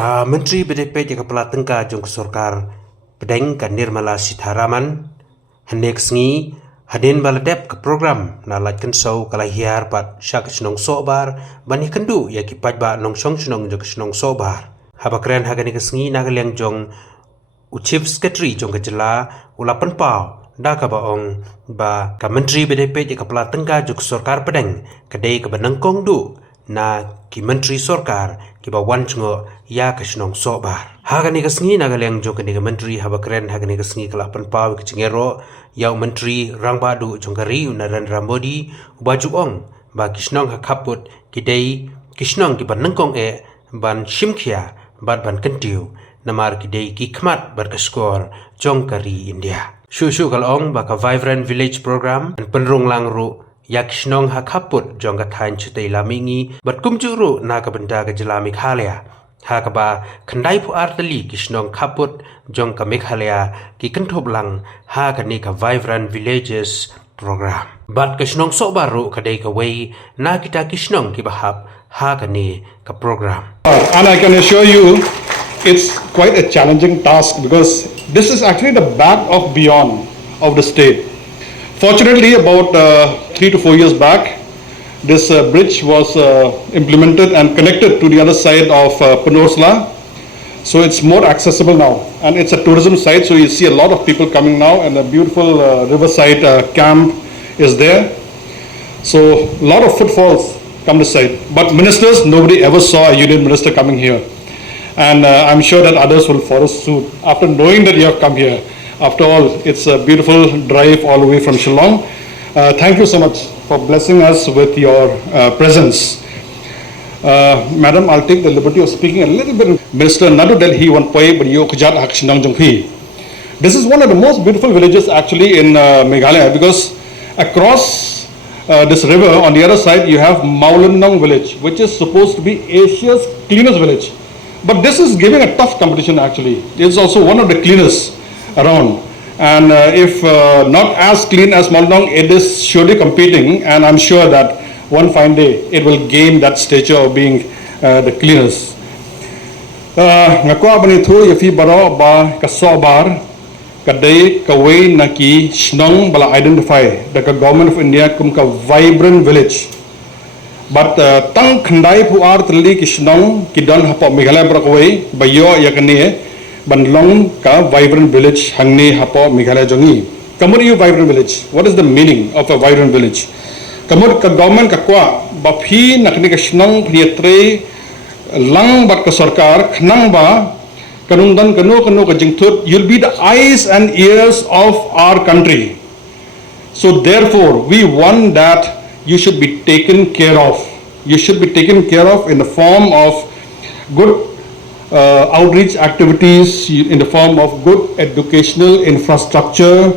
Ka Menteri BDP Kepala Tengka Jong Sorkar Pedeng ka Nirmala Sitharaman Hanek Sngi Hadin baladep ke program nalat kensau kalahiar pat syak Shnong Sohbar bani kendu ya ki pajba nong Shnong jong Shnong Sohbar habakren hagani kesngi nagaliang jong Chief Secretary jong kejela ulapan pau da ka baong ba ka Menteri BDP Kepala Tengka Jong Sorkar Pedeng kadai ka nyngkong du na ki Menteri Sorkar ki ba wan chngo ya ka Shnong Sohbar hagani kesngi nagaliang jong ka Menteri habakren hagani kesngi kalapan pau ke cengero Yau Menteri Rangbadu Jongkari Narendra Modi Ubaju Ong ba Kishnong hakaput kidai Kishnong ki ban nyngkong ban shimkhia ban kentiu namar kidai ki khmat berkeskor Jongkari India Shushu kalong ba ka Vibrant Village Program dan penrung langru ya Kishnong hakaput jongkathan chutai lamingi berkumjuru na ka benda ka jelami khalia Hakaba kandai pu artali Kishnong kaput jong ka Meghalaya ki kenthop lang ha ka ni ka Vibrant Villages program. But Kishnong Sohbar ru kadai ka way na kita Kishnong ki bahap ha ka ni ka program. And I can assure you it's quite a challenging task because this is actually the back of beyond of the state. Fortunately about 3 to 4 years back this bridge was implemented and connected to the other side of Penorsla. So it's more accessible now. And it's a tourism site, so you see a lot of people coming now, and a beautiful riverside camp is there. So a lot of footfalls come this side. But ministers, nobody ever saw a union minister coming here. And I'm sure that others will follow suit after knowing that you have come here. After all, it's a beautiful drive all the way from Shillong. Thank you so much for blessing us with your presence. Madam, I'll take the liberty of speaking a little bit. Minister Nadu Delhi one poi but yo kujat hak Shnong Jongphi. This is one of the most beautiful villages actually in Meghalaya because across this river on the other side you have Maulandong village, which is supposed to be Asia's cleanest village. But this is giving a tough competition actually. It's also one of the cleanest around. And if not as clean as Maulandong, it is surely competing, and I'm sure that one fine day it will gain that stature of being the cleanest. Ngakwa bani thu yafi baro ba ka Sohbar kadai ka way na ki Shnong bala identify the government of India kum ka vibrant village. But tang khandai pu ar tli ki Shnong ki don hapo Meghalaya bro ka way ba yo yakani Banlong ka vibrant village hangni hapo Meghalaya jongi. Kamur you vibrant village. What is the meaning of a vibrant village? Kamur ka government ka kwa baphi nakni ka Shnong prietre lang bat ka sarkar khnang ba kanungdan kanu ka jingthut. You'll be the eyes and ears of our country. So therefore we want that you should be taken care of. You should be taken care of in the form of good outreach activities, in the form of good educational infrastructure,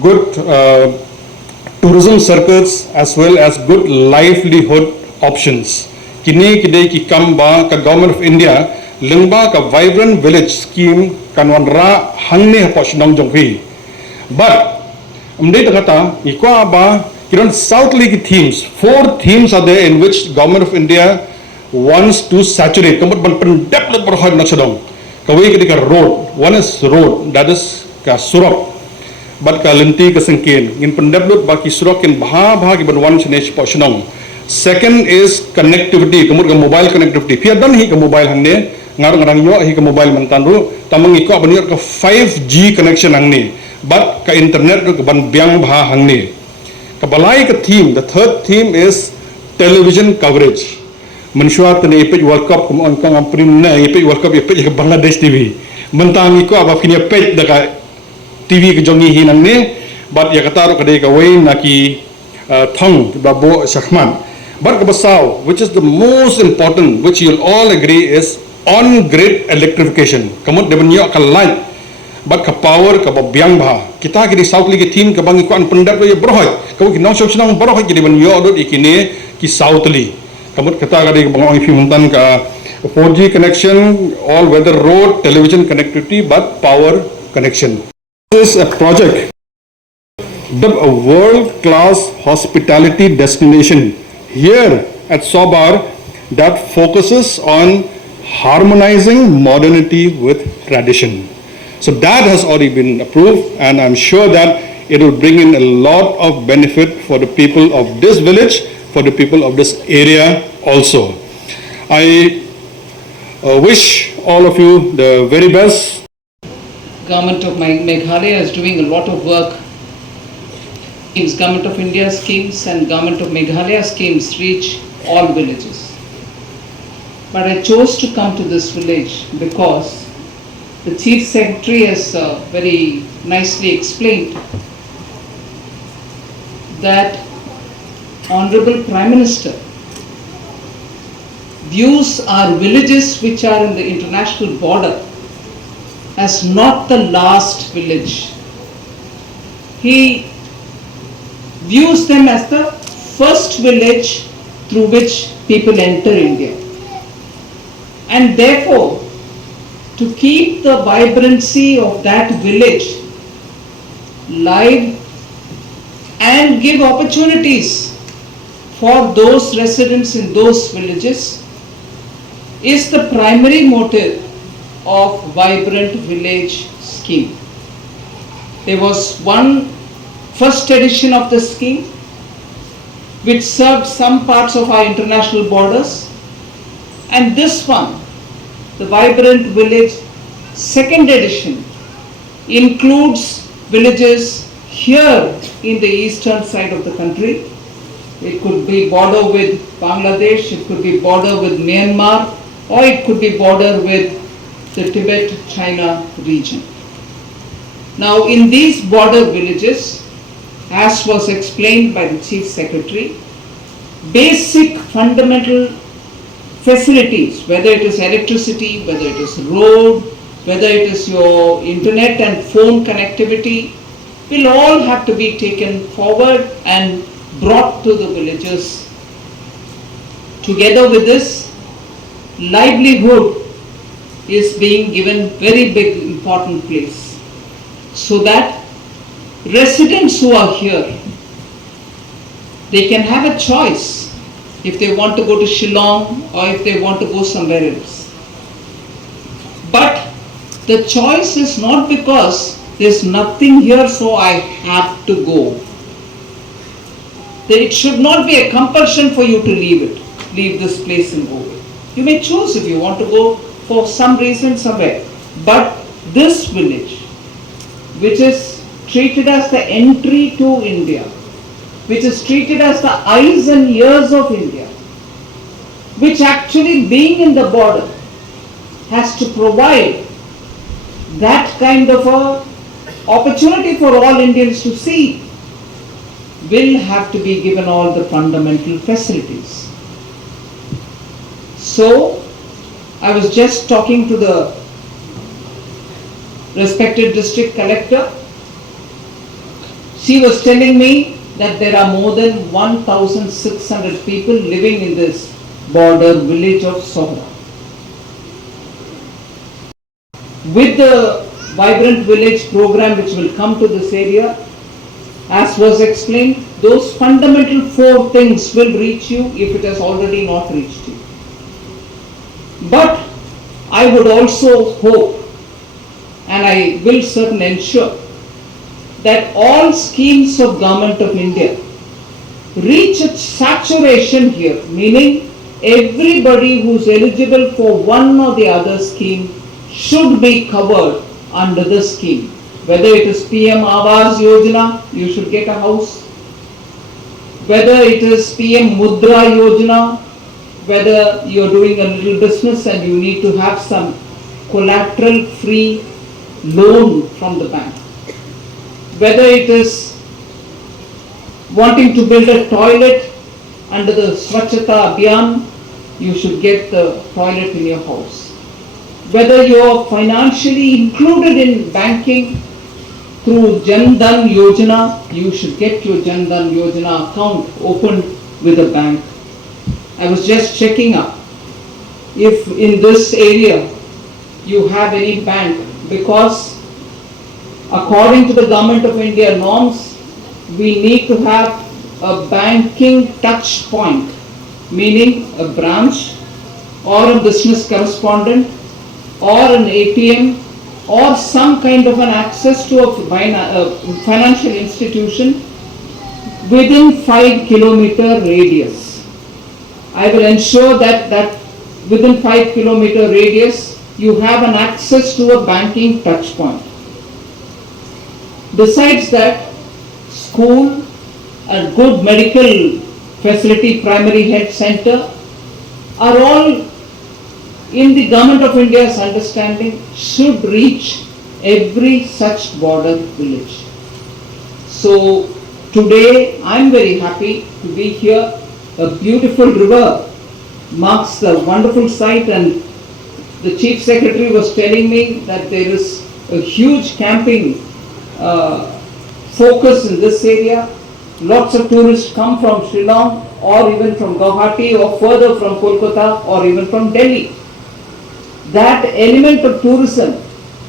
good tourism circuits, as well as good livelihood options. Kini kidai ki kamba ka government of India lengba ka vibrant village scheme kanwanra hangni hapo Shnong Jongphi. But amdei kata ikwa ba kiron South League themes. 4 themes are there in which government of India wants to saturate. Kamut ban pendeplet berhad nak sedong. Kawai ketika road. One is road, that is ka surok. But ka lenti ka sengkin. In pendeplet baki surok in baha ki ban one sinesh po senong. Second is connectivity. Kamut ka mobile connectivity. Pia dan hi ka mobile hangne ngarang yo hi ka mobile mantanru. Tamang iko banir ka 5G connection hangni. But ka internet ka ban biang baha hangni. Kabalai ka theme. The third theme is television coverage. Mensyuat ni ipit World Cup kum angkang amprim na ipit World Cup ipit ke Bangladesh TV. Mentang iko apa kini pet dekat TV ke jongi hinang ni, but ya kata ro kadai ka way na ki thong babo shakhman. But kabasau, which is the most important, which you'll all agree is on grid electrification. Kamu deban yo ka light, but ka power ka biang bah. Kita kini South League team ka bang iko an pendap yo brohoi. Kamu kinong shong brohoi kini deban yo dot ikini ki South League. Kamut kata kali bang if mentan ka 4G connection, all weather road, television connectivity, but power connection. This is a project, a world-class hospitality destination here at Sohbar that focuses on harmonizing modernity with tradition. So that has already been approved, and I'm sure that it will bring in a lot of benefit for the people of this village, for the people of this area also. I wish all of you the very best. Government of Meghalaya is doing a lot of work. Government of India schemes and Government of Meghalaya schemes reach all villages. But I chose to come to this village because the Chief Secretary has very nicely explained that Honorable Prime Minister views our villages which are in the international border as not the last village. He views them as the first village through which people enter India. And therefore, to keep the vibrancy of that village live and give opportunities for those residents in those villages is the primary motive of Vibrant Village scheme. There was one first edition of the scheme which served some parts of our international borders, and this one, the Vibrant Village second edition, includes villages here in the eastern side of the country. It could be border with Bangladesh, it could be border with Myanmar, or it could be border with the Tibet-China region. Now in these border villages, as was explained by the Chief Secretary, basic fundamental facilities, whether it is electricity, whether it is road, whether it is your internet and phone connectivity, will all have to be taken forward and brought to the villages. Together with this, livelihood is being given very big important place, so that residents who are here, they can have a choice if they want to go to Shillong or if they want to go somewhere else. But the choice is not because there's nothing here so I have to go. It should not be a compulsion for you to leave this place and go. You may choose if you want to go for some reason somewhere. But this village, which is treated as the entry to India, which is treated as the eyes and ears of India, which actually being in the border has to provide that kind of a opportunity for all Indians to see, will have to be given all the fundamental facilities. So, I was just talking to the respected district collector. She was telling me that there are more than 1,600 people living in this border village of Sohbar. With the Vibrant Village program which will come to this area, as was explained, those fundamental 4 things will reach you if it has already not reached you. But I would also hope, and I will certainly ensure, that all schemes of Government of India reach its saturation here, meaning everybody who is eligible for one or the other scheme should be covered under the scheme. Whether it is PM Awas Yojana, you should get a house. Whether it is PM Mudra Yojana, whether you are doing a little business and you need to have some collateral-free loan from the bank. Whether it is wanting to build a toilet under the Swachhata Abhiyan, you should get the toilet in your house. Whether you are financially included in banking through Jan Dhan Yojana, you should get your Jan Dhan Yojana account opened with a bank. I was just checking up if in this area you have any bank, because according to the Government of India norms, we need to have a banking touch point, meaning a branch or a business correspondent or an ATM or some kind of an access to a financial institution within 5-kilometer radius. I will ensure that within 5-kilometer radius you have an access to a banking touch point. Besides that, school, a good medical facility, primary health center are all in the Government of India's understanding should reach every such border village. So today I am very happy to be here. A beautiful river marks the wonderful site, and the Chief Secretary was telling me that there is a huge camping focus in this area. Lots of tourists come from Shillong or even from Guwahati or further from Kolkata or even from Delhi. That element of tourism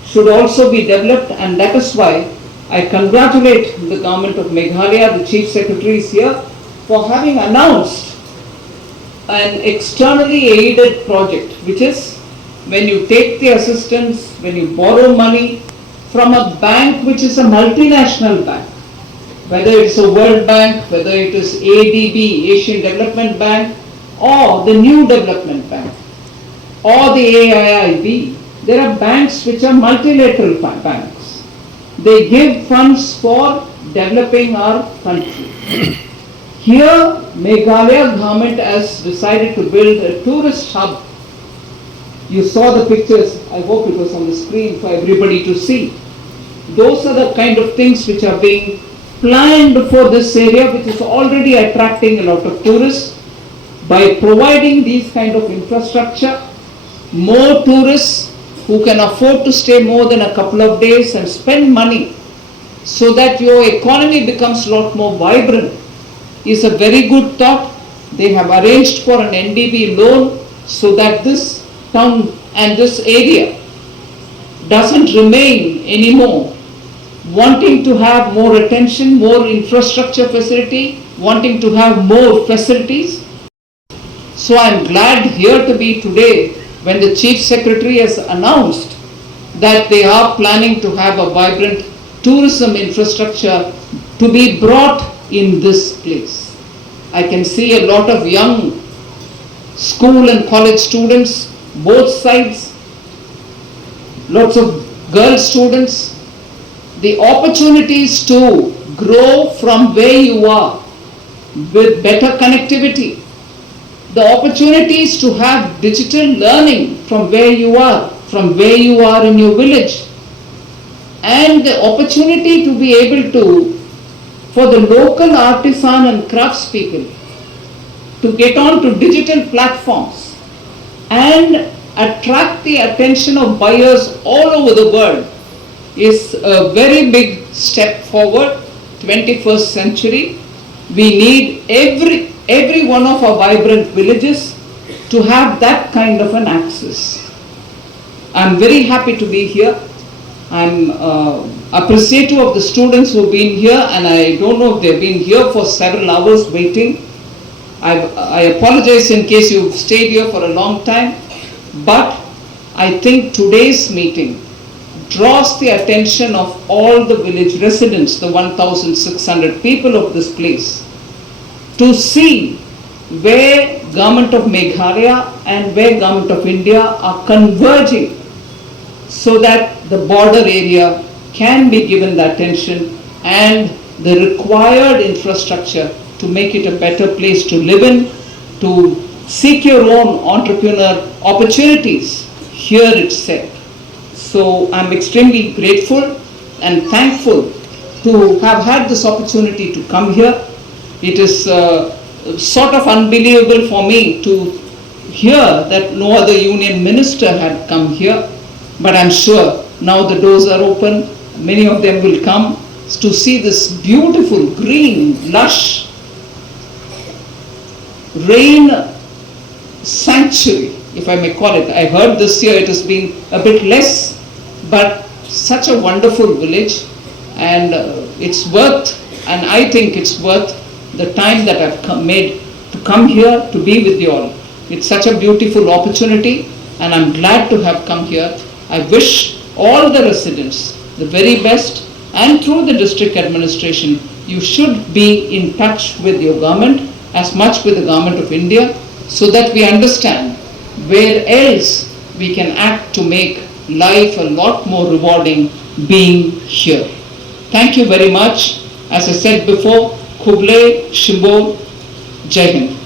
should also be developed, and that is why I congratulate the government of Meghalaya, the Chief Secretary is here, for having announced an externally aided project, which is when you take the assistance, when you borrow money from a bank which is a multinational bank, whether it's a World Bank, whether it is ADB, Asian Development Bank, or the New Development Bank, or the AIIB, there are banks which are multilateral banks. They give funds for developing our country. Here, Meghalaya government has decided to build a tourist hub. You saw the pictures, I hope it was on the screen for everybody to see. Those are the kind of things which are being planned for this area, which is already attracting a lot of tourists. By providing these kind of infrastructure, more tourists who can afford to stay more than a couple of days and spend money so that your economy becomes a lot more vibrant is a very good thought. They have arranged for an NDB loan so that this town and this area doesn't remain anymore wanting to have more attention, more infrastructure facility, wanting to have more facilities. So I am glad here to be today when the Chief Secretary has announced that they are planning to have a vibrant tourism infrastructure to be brought in this place. I can see a lot of young school and college students, both sides, lots of girl students. The opportunities to grow from where you are with better connectivity, the opportunities to have digital learning from where you are in your village, and the opportunity to be able to, for the local artisan and craftspeople to get on to digital platforms and attract the attention of buyers all over the world is a very big step forward. 21st century, we need every one of our vibrant villages to have that kind of an access. I'm very happy to be here. I'm appreciative of the students who have been here, and I don't know if they've been here for several hours waiting. I apologize in case you've stayed here for a long time, but I think today's meeting draws the attention of all the village residents, the 1,600 people of this place, to see where Government of Meghalaya and where Government of India are converging so that the border area can be given the attention and the required infrastructure to make it a better place to live in, to seek your own entrepreneur opportunities here itself. So I'm extremely grateful and thankful to have had this opportunity to come here. It is sort of unbelievable for me to hear that no other union minister had come here, but I'm sure now the doors are open, many of them will come to see this beautiful, green, lush, rain sanctuary, if I may call it. I heard this year it has been a bit less, but such a wonderful village, and it's worth, and I think it's worth the time that I've made to come here to be with you all. It's such a beautiful opportunity, and I'm glad to have come here. I wish all the residents the very best, and through the district administration, you should be in touch with your government, as much with the government of India, so that we understand where else we can act to make life a lot more rewarding being here. Thank you very much. As I said before, Kuble, Shimbo, Jai Hind.